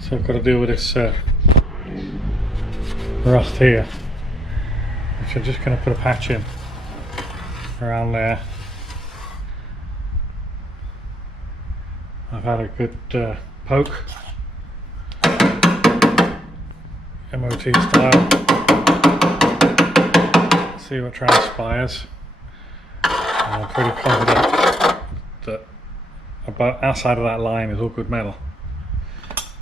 So I've got to deal with this rust here, which I'm just going to put a patch in around there. I've had a good poke, MOT style, see what transpires. And I'm pretty confident that about outside of that line is all good metal.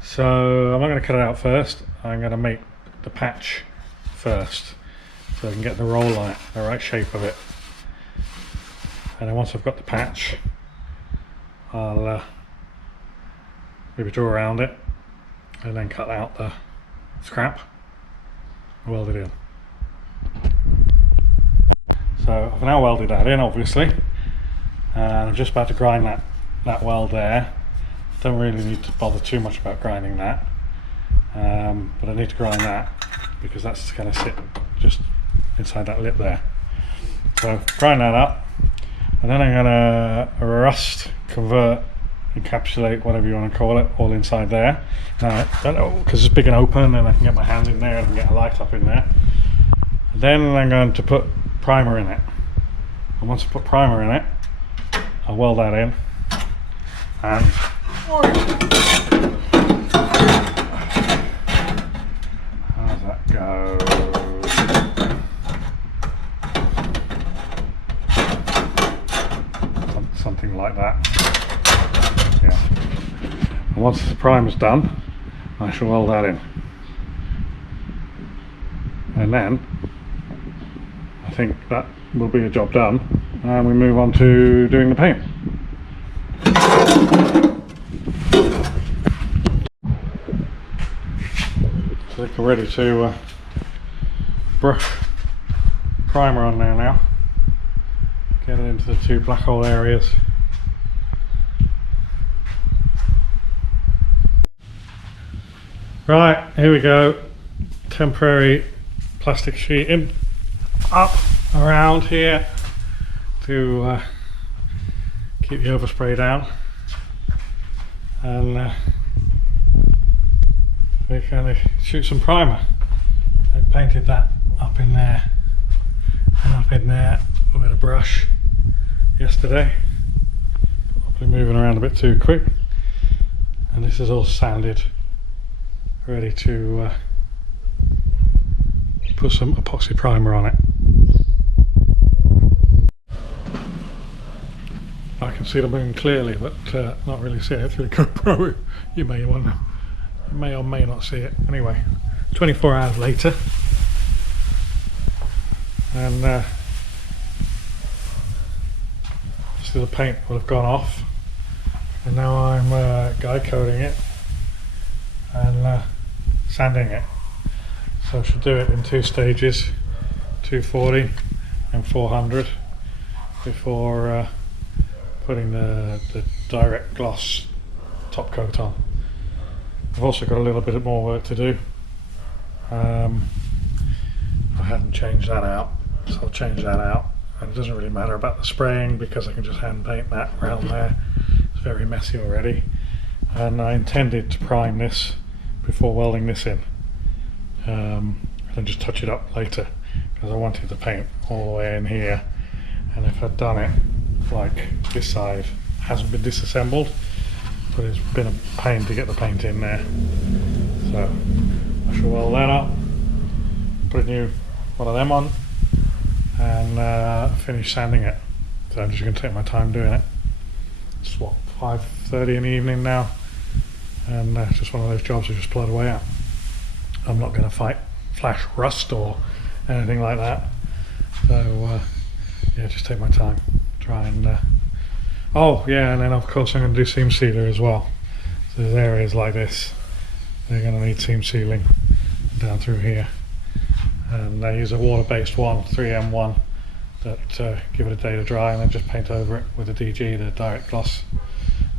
So I'm not going to cut it out first, I'm going to make the patch first so I can get the roll on it, the right shape of it. And then once I've got the patch, I'll maybe draw around it and then cut out the scrap and weld it in. So I've now welded that in, obviously, and I'm just about to grind that weld there. Don't really need to bother too much about grinding that, but I need to grind that because that's going to sit just inside that lip there. So grind that up, and then I'm going to rust, convert, encapsulate, whatever you want to call it, all inside there. Now, because it's big and open and I can get my hand in there and get a light up in there. And then I'm going to put primer in it, and once I put primer in it, I'll weld that in, and how does that go? Something like that. Yeah. And once the primer's done, I shall weld that in. And then I think that will be a job done, and we move on to doing the paint. So I think we're ready to brush primer on there now, get it into the two black hole areas. Right, here we go. Temporary plastic sheeting up around here to keep the overspray down, and we're going to shoot some primer. I painted that up in there and up in there with a brush yesterday, probably moving around a bit too quick, and this is all sanded, ready to put some epoxy primer on it. I can see the moon clearly, but not really see it through the GoPro. You may or may not see it. Anyway, 24 hours later, and still the paint will have gone off, and now I'm guide coating it and sanding it. So I should do it in two stages, 240 and 400, before putting the direct gloss top coat on. I've also got a little bit more work to do. I hadn't changed that out, so I'll change that out. And it doesn't really matter about the spraying because I can just hand paint that around there. It's very messy already. And I intended to prime this before welding this in, and just touch it up later, because I wanted the paint all the way in here, and if I'd done it like this side hasn't been disassembled, but it's been a pain to get the paint in there. So I shall weld that up, put a new one of them on, and finish sanding it. So I'm just going to take my time doing it. It's what, 5:30 in the evening now, and it's just one of those jobs that just plod away at. I'm not going to fight flash rust or anything like that, so yeah, just take my time, try and oh yeah, and then of course I'm going to do seam sealer as well. So there's areas like this, they're going to need seam sealing down through here, and I use a water-based one, 3M one, that give it a day to dry and then just paint over it with a DG, the direct gloss.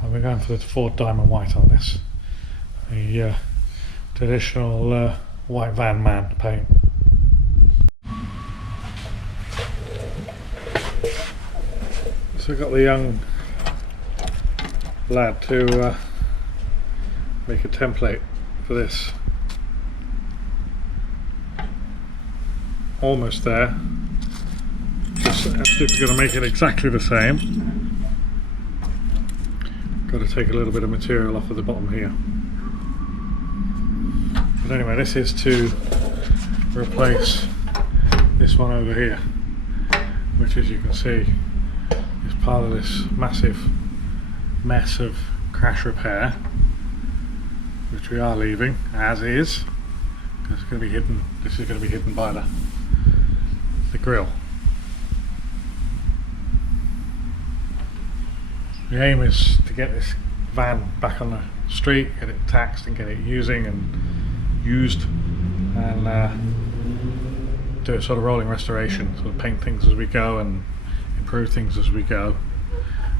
And we're going for the Ford Diamond White on this, the traditional white van man paint. So I got the young lad to make a template for this. Almost there. Just actually going to make it exactly the same. Got to take a little bit of material off of the bottom here. But anyway, this is to replace this one over here, which, as you can see, is part of this massive mess of crash repair, which we are leaving as is, because it's going to be hidden. This is going to be hidden by the grill. The aim is to get this van back on the street, get it taxed and get it used, and do a sort of rolling restoration, sort of paint things as we go and improve things as we go.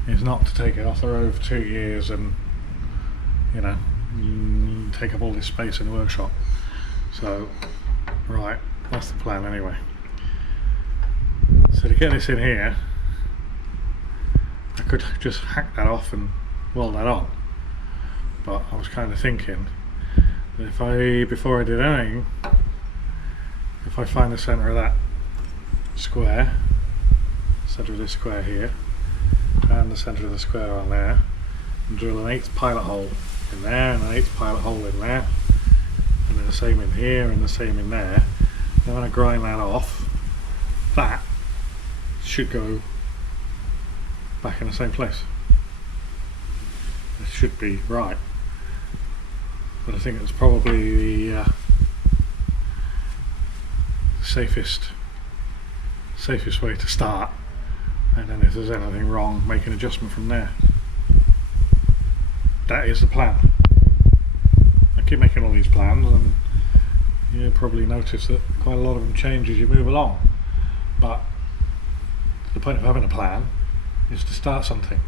It's not to take it off the road for 2 years and, you know, take up all this space in the workshop. So, right, that's the plan anyway. So to get this in here, I could just hack that off and weld that on, but I was kind of thinking that if before I did anything, if I find the centre of that square, centre of this square here, and the centre of the square on there, and drill an 8th pilot hole in there, and an 8th pilot hole in there, and then the same in here, and the same in there, then when I grind that off, that should go back in the same place. It should be right, but I think it's probably the safest way to start, and then if there's anything wrong, make an adjustment from there. That is the plan. I keep making all these plans, and you'll probably notice that quite a lot of them change as you move along, but the point of having a plan is to start something,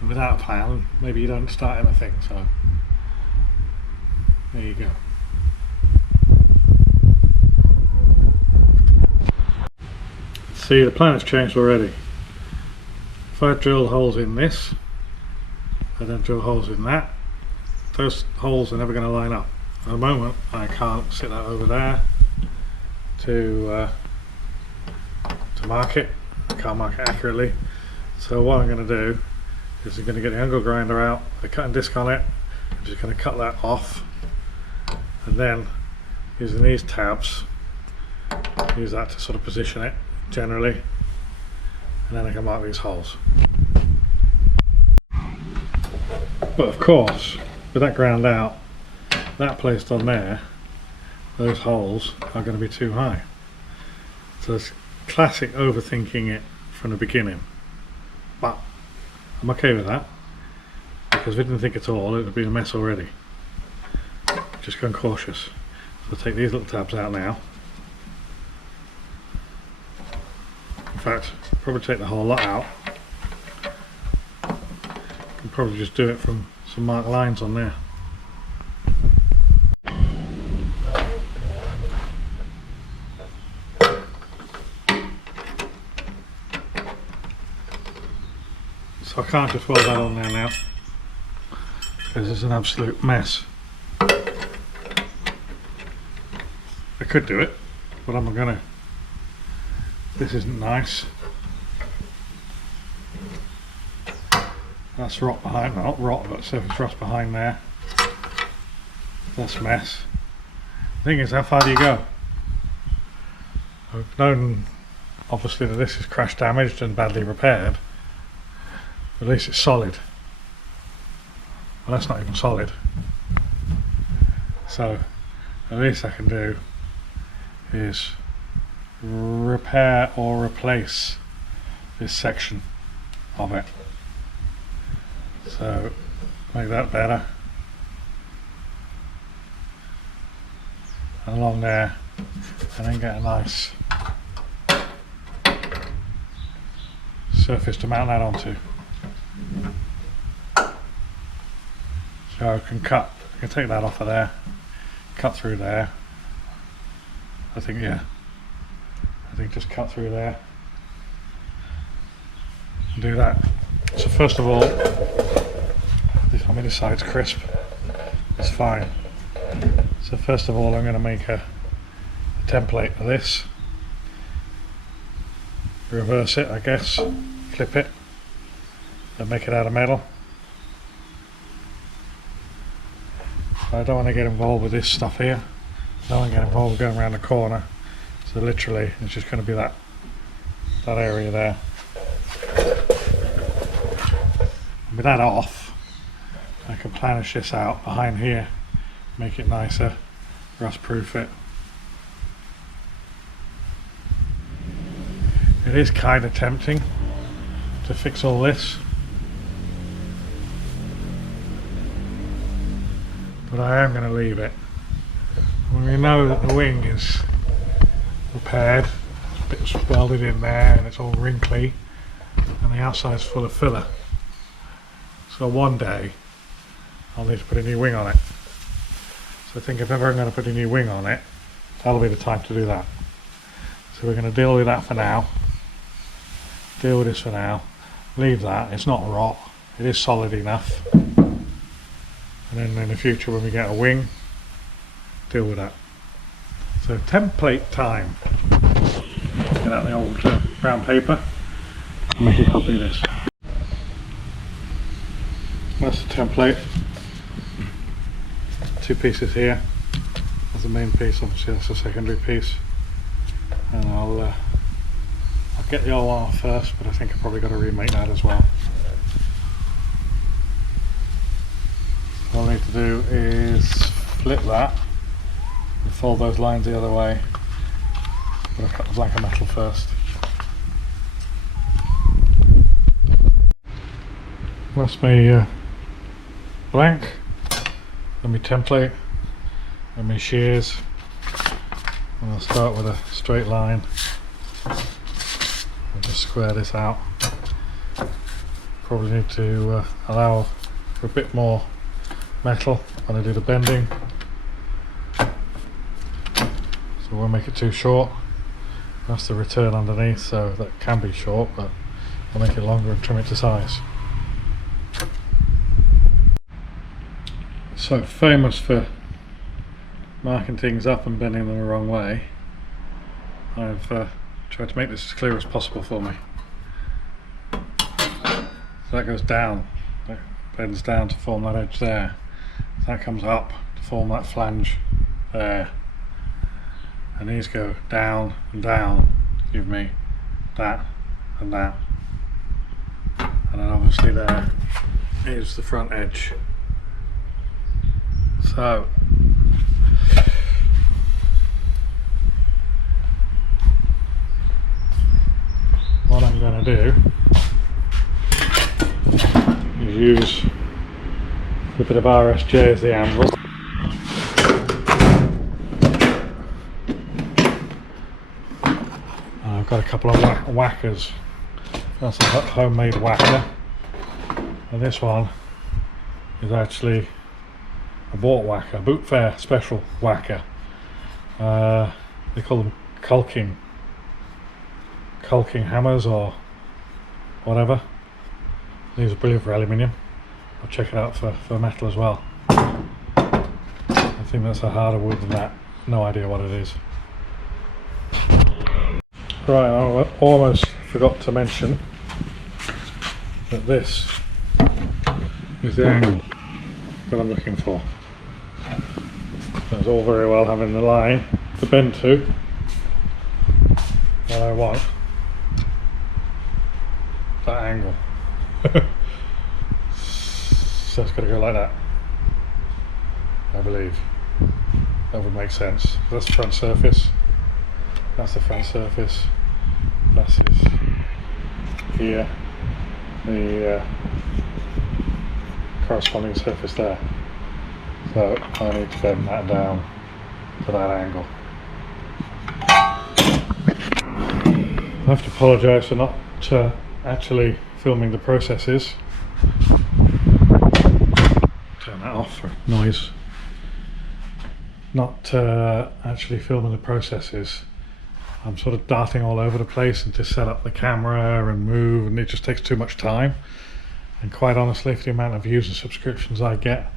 and without a plan maybe you don't start anything. So there you go. See, the plan has changed already. If I drill holes in this, I don't drill holes in that, those holes are never going to line up. At the moment I can't sit that over there to mark it. I can't mark it accurately. So what I'm going to do is I'm going to get the angle grinder out, the cutting disc on it. I'm just going to cut that off, and then using these tabs, use that to sort of position it generally, and then I can mark these holes. But of course, with that ground out, that placed on there, those holes are going to be too high. So it's classic overthinking it from the beginning. But I'm okay with that, because if I didn't think at all, it would be a mess already. Just going cautious. So I'll take these little tabs out now. In fact, probably take the whole lot out. Can probably just do it from some marked lines on there. So I can't just weld that on there now, because it's an absolute mess. I could do it, but I'm not gonna. This isn't nice. That's rot behind, well, not rot, but surface rust behind there. That's a mess. The thing is, how far do you go? I've known, obviously, that this is crash damaged and badly repaired. At least it's solid. Well, that's not even solid. So, the least I can do is repair or replace this section of it. So, make that better. And along there, and then get a nice surface to mount that onto. So I can take that off of there, cut through there. I think just cut through there. and do that. So first of all, this side's crisp, it's fine. So first of all I'm going to make a template of this, reverse it I guess, flip it and make it out of metal. I don't want to get involved with this stuff here, I don't want to get involved with going around the corner, so literally it's just going to be that area there. And with that off, I can planish this out behind here, make it nicer, rust proof it. It is kind of tempting to fix all this, but I am going to leave it. When we know that the wing is repaired, it's welded in there and it's all wrinkly and the outside's full of filler. So one day I'll need to put a new wing on it. So I think if ever I'm going to put a new wing on it, that'll be the time to do that. So we're going to deal with that for now. Deal with this for now. Leave that, it's not rot, it is solid enough. And then in the future when we get a wing, deal with that. So template time. Get out the old brown paper and make a copy of this. That's the template. Two pieces here. That's the main piece, obviously that's the secondary piece. And I'll get the old one off first, but I think I've probably got to remake that as well. All I need to do is flip that and fold those lines the other way, but I'll cut the blank of metal first. That's my blank, and my template, and my shears, and I'll start with a straight line and just square this out. Probably need to allow for a bit more metal when I do the bending, so I won't make it too short. That's the return underneath, so that can be short, but I'll make it longer and trim it to size. So famous for marking things up and bending them the wrong way, I've tried to make this as clear as possible for me. So that goes down, that bends down to form that edge there. That comes up to form that flange there. And these go down and down to give me that and that. And then obviously there is the front edge. So what I'm going to do is use a bit of RSJ as the anvil. I've got a couple of whackers. That's a homemade whacker, and this one is actually a bought whacker, boot fair special whacker. They call them caulking hammers or whatever. These are brilliant for aluminium. I'll check it out for metal as well. I think that's a harder wood than that. No idea what it is. Right, I almost forgot to mention that this is the angle that I'm looking for. That's all very well having the line to bend to. What I want, that angle. So it's got to go like that, I believe. That would make sense. That's the front surface. That's the front surface. That's here. The corresponding surface there. So I need to bend that down to that angle. I have to apologise for not actually filming the processes. Turn that off for noise. Not actually filming the processes I'm sort of darting all over the place and to set up the camera and move, and it just takes too much time. And quite honestly, for the amount of views and subscriptions I get,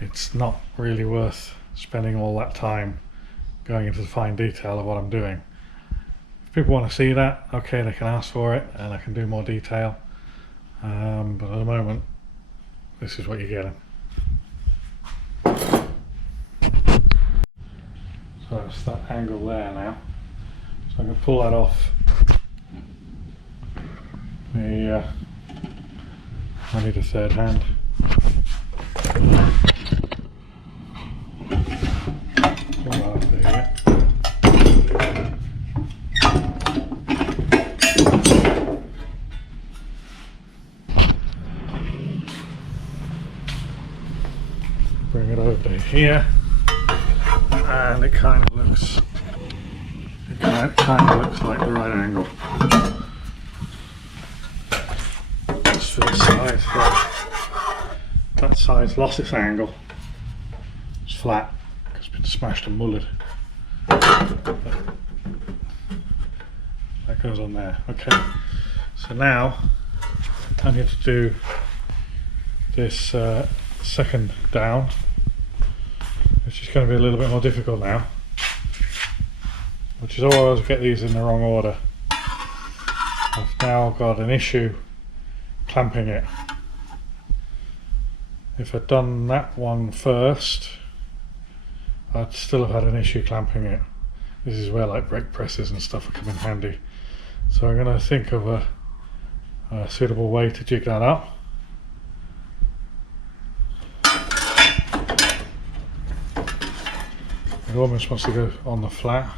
it's not really worth spending all that time going into the fine detail of what I'm doing. If people want to see that, okay, they can ask for it and I can do more detail. But at the moment, this is what you're getting. So that's that angle there now. So I'm going to pull that off. I need a third hand. Pull that off there. Bring it over to here, and it kind of looks like the right angle. Just for this side, that side's lost its angle. It's flat because it's been smashed and mullered. That goes on there. Okay, so now I need to do this second down, which is going to be a little bit more difficult now, which is always get these in the wrong order. I've now got an issue clamping it. If I'd done that one first, I'd still have had an issue clamping it. This is where like brake presses and stuff come in handy. So I'm going to think of a suitable way to jig that up. It almost wants to go on the flat.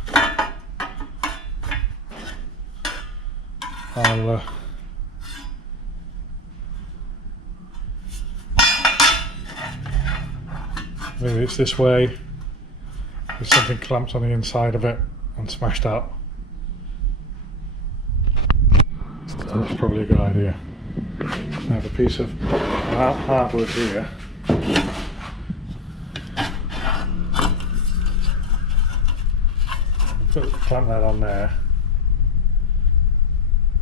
Maybe it's this way, with something clamped on the inside of it and smashed out. So that's probably a good idea. I have a piece of hardwood here. Clamp that on there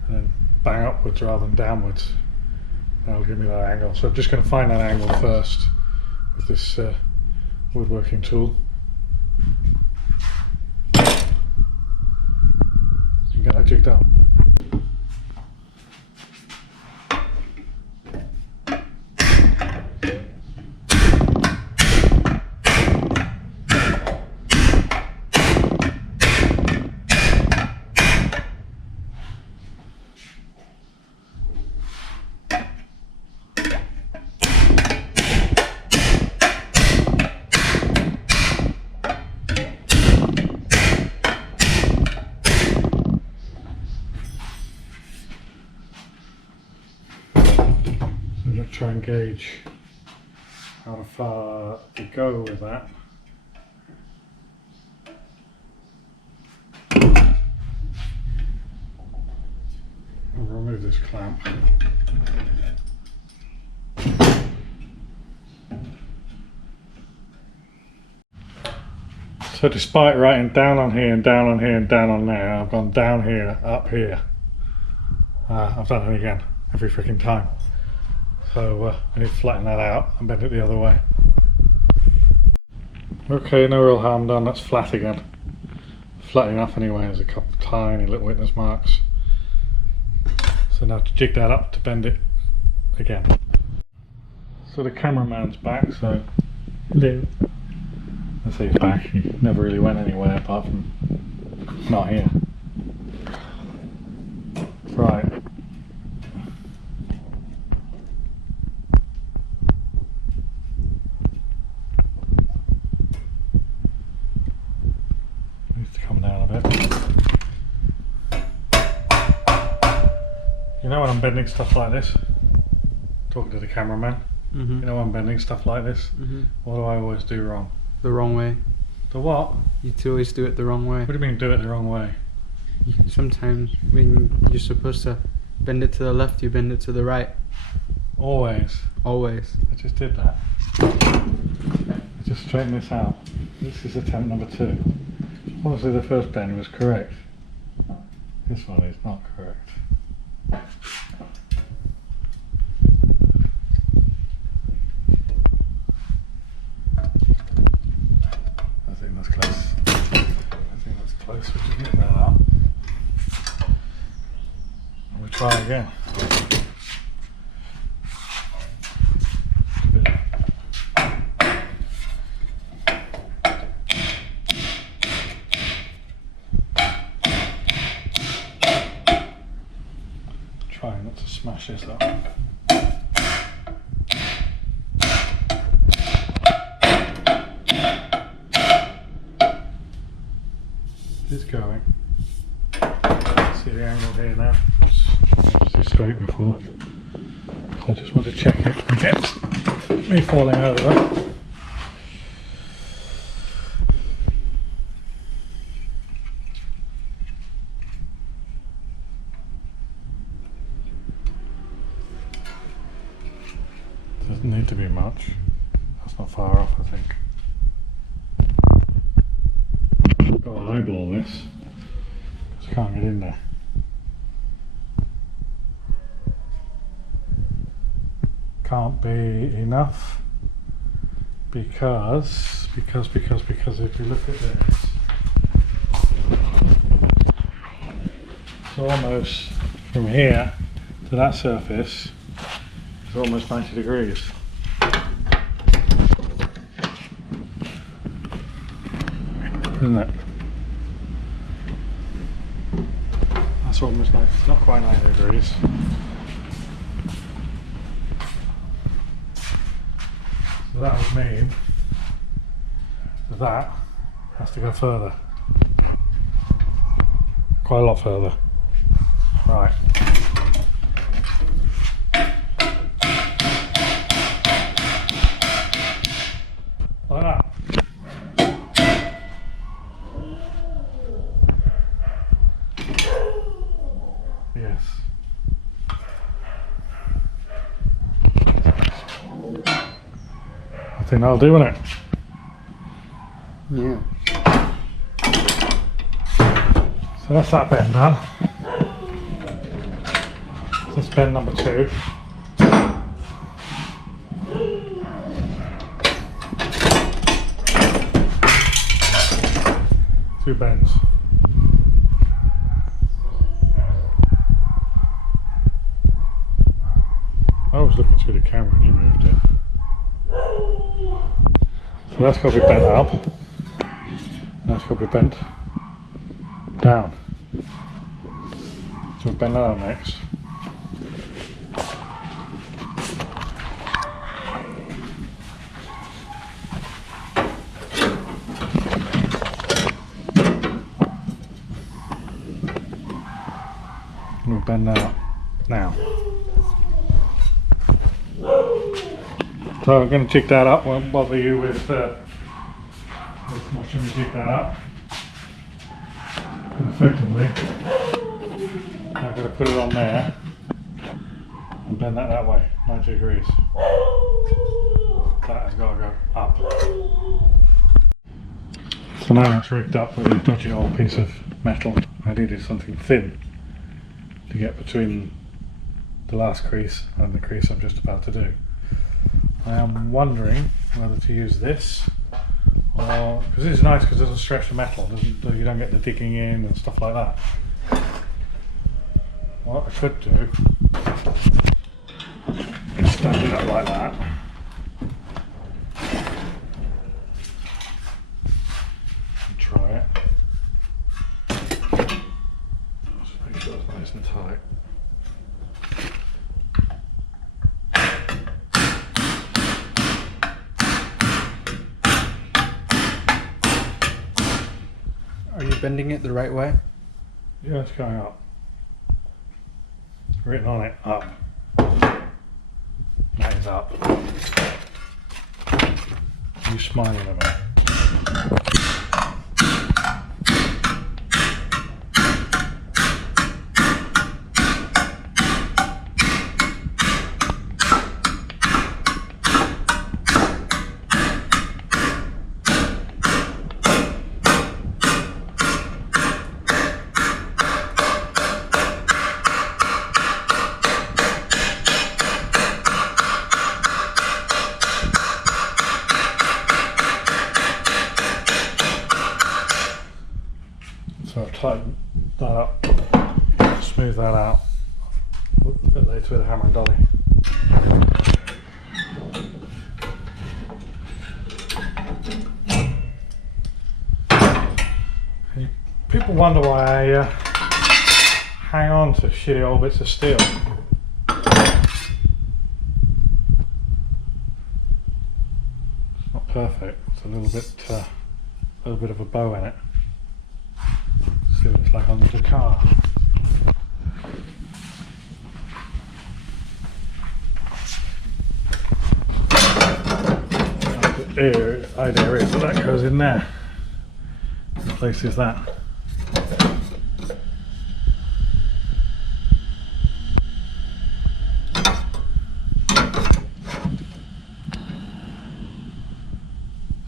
and then bang upwards rather than downwards. That'll give me that angle. So I'm just going to find that angle first with this woodworking tool and get that jigged up. Try and gauge how far to go with that. I'll remove this clamp. So despite writing down on here and down on here and down on there, I've gone down here, up here. I've done it again every freaking time. So I need to flatten that out and bend it the other way. Okay, no real harm done, that's flat again. Flat enough anyway, there's a couple of tiny little witness marks. So now to jig that up to bend it again. So the cameraman's back, so hello. I say he's back, he never really went anywhere apart from not here. Right. You know when I'm bending stuff like this, talking to the cameraman, you know when I'm bending stuff like this, what do I always do wrong? The wrong way. The what? You always do it the wrong way. What do you mean do it the wrong way? Sometimes when you're supposed to bend it to the left, you bend it to the right. Always? Always. I just did that. I just straightened this out. This is attempt number 2. Obviously the first bend was correct. This one is not correct. I think that's close. I think that's close. We can get that out. And we try again. Trying not to smash this up. It's going. See the angle here now. It's straight before. So I just want to check it against me falling over. Doesn't need to be much. That's not far off, I think. I've got to eyeball this. Just can't get in there. Can't be enough because if you look at this, it's almost from here to that surface. It's almost 90 degrees. Isn't it? That's almost 90, it's not quite 90 degrees. So that would mean that has to go further. Quite a lot further. Right. Like that. Yes. I think that'll do, won't it? Yeah. So that's that bend done. That's bend number 2. Two bends. I was looking through the camera and you moved it. So that's got to be bent up. And that's got to be bent down. So we'll bend that up next. We'll bend that up now. So I'm going to jig that up. Won't bother you with watching me jig that up. And effectively, I'm going to put it on there and bend that way, 90 degrees. That has got to go up. So now it's rigged up with a dodgy old piece of metal. I needed something thin to get between the last crease and the crease I'm just about to do. I am wondering whether to use this, or because this is nice because it doesn't stretch the metal, you don't get the digging in and stuff like that. What I could do is stand it up like that. And try it. Just make sure it's nice and tight. Are you bending it the right way? Yeah, it's going up. It's written on it, up. That is up. You smiling at me? tighten that up, smooth that out a bit later with a hammer and dolly. People wonder why I hang on to shitty old bits of steel. It's not perfect. It's a little bit of a bow in it. See what it's like on the car. The idea is that goes in there. Replaces that.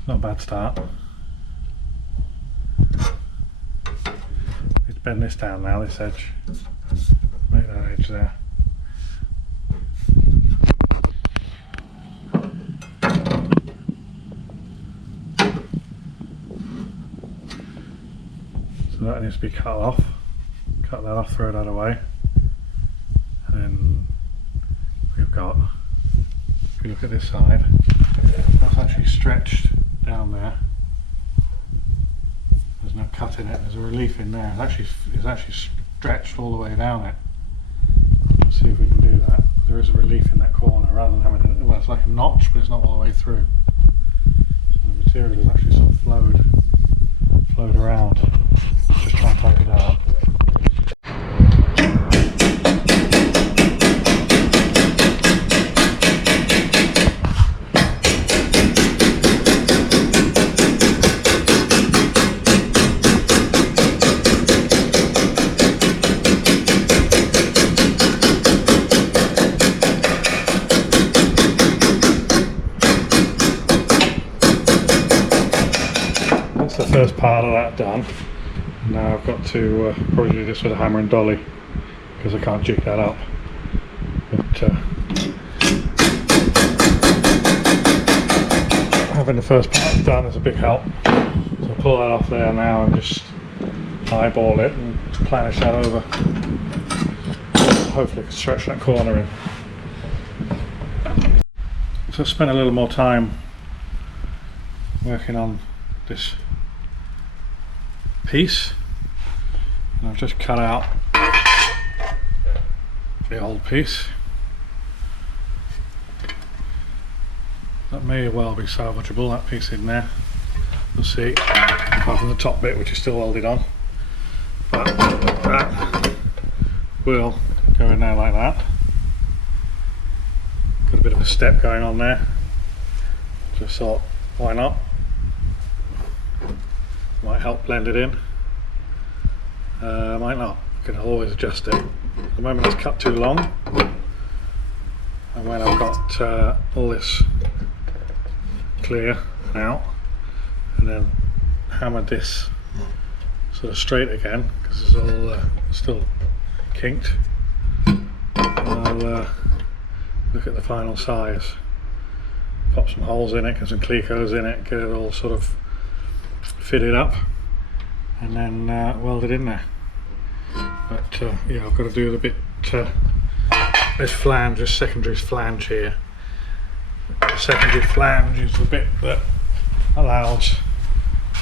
Not a bad start. Let's bend this down now, this edge. Make that edge there. So that needs to be cut off. Cut that off, throw that away. And then we've got, if you look at this side, that's actually stretched down there. There's no cut in it, there's a relief in there. It's actually stretched all the way down it. Let's see if we can do that. There is a relief in that corner rather than having it, well, it's like a notch, but it's not all the way through. So the material is actually sort of flowed around. Just try and tighten that up. The first part of that done. Now I've got to probably do this with a hammer and dolly because I can't jig that up. But having the first part done is a big help. So I'll pull that off there now and just eyeball it and planish that over. Hopefully I can stretch that corner in. So I spent a little more time working on this piece, and I've just cut out the old piece. That may well be salvageable, that piece in there. We'll see, apart from the top bit which is still welded on. But that will go in there like that. Got a bit of a step going on there. Just thought, why not? Might help blend it in. Might not. You can always adjust it. At the moment it's cut too long, and when I've got all this clear out, and then hammered this sort of straight again because it's all still kinked, I'll look at the final size, pop some holes in it, get some clecos in it, get it all sort of fitted up, and then weld it in there. But yeah, I've got to do the bit, this flange, this secondary flange here. The secondary flange is the bit that allows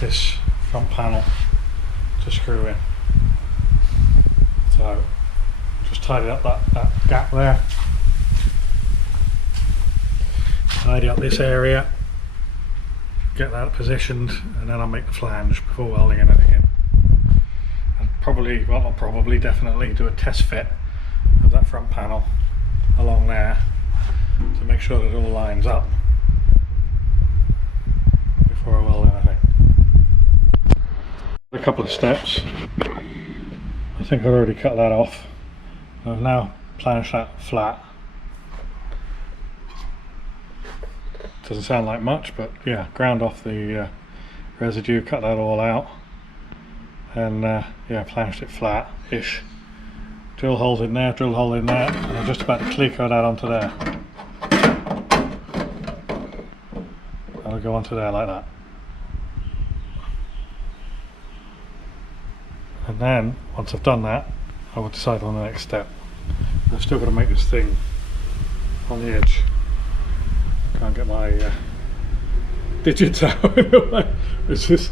this front panel to screw in. So just tidy up that gap there, tidy up this area, get that positioned, and then I'll make the flange before welding anything in. And probably, well not probably, definitely do a test fit of that front panel along there to make sure that it all lines up before I weld anything. A couple of steps. I think I've already cut that off. I've now planished that flat. Doesn't sound like much, but yeah, ground off the residue, cut that all out, and yeah, planished it flat-ish. Drill holes in there, drill hole in there, and I'm just about to cleco that onto there. That'll go onto there like that. And then once I've done that, I will decide on the next step. I've still got to make this thing on the edge. Can't get my digits out in the way. It's this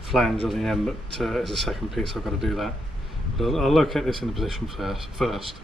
flange on the end that is the second piece. I've got to do that. But I'll locate this in the position first.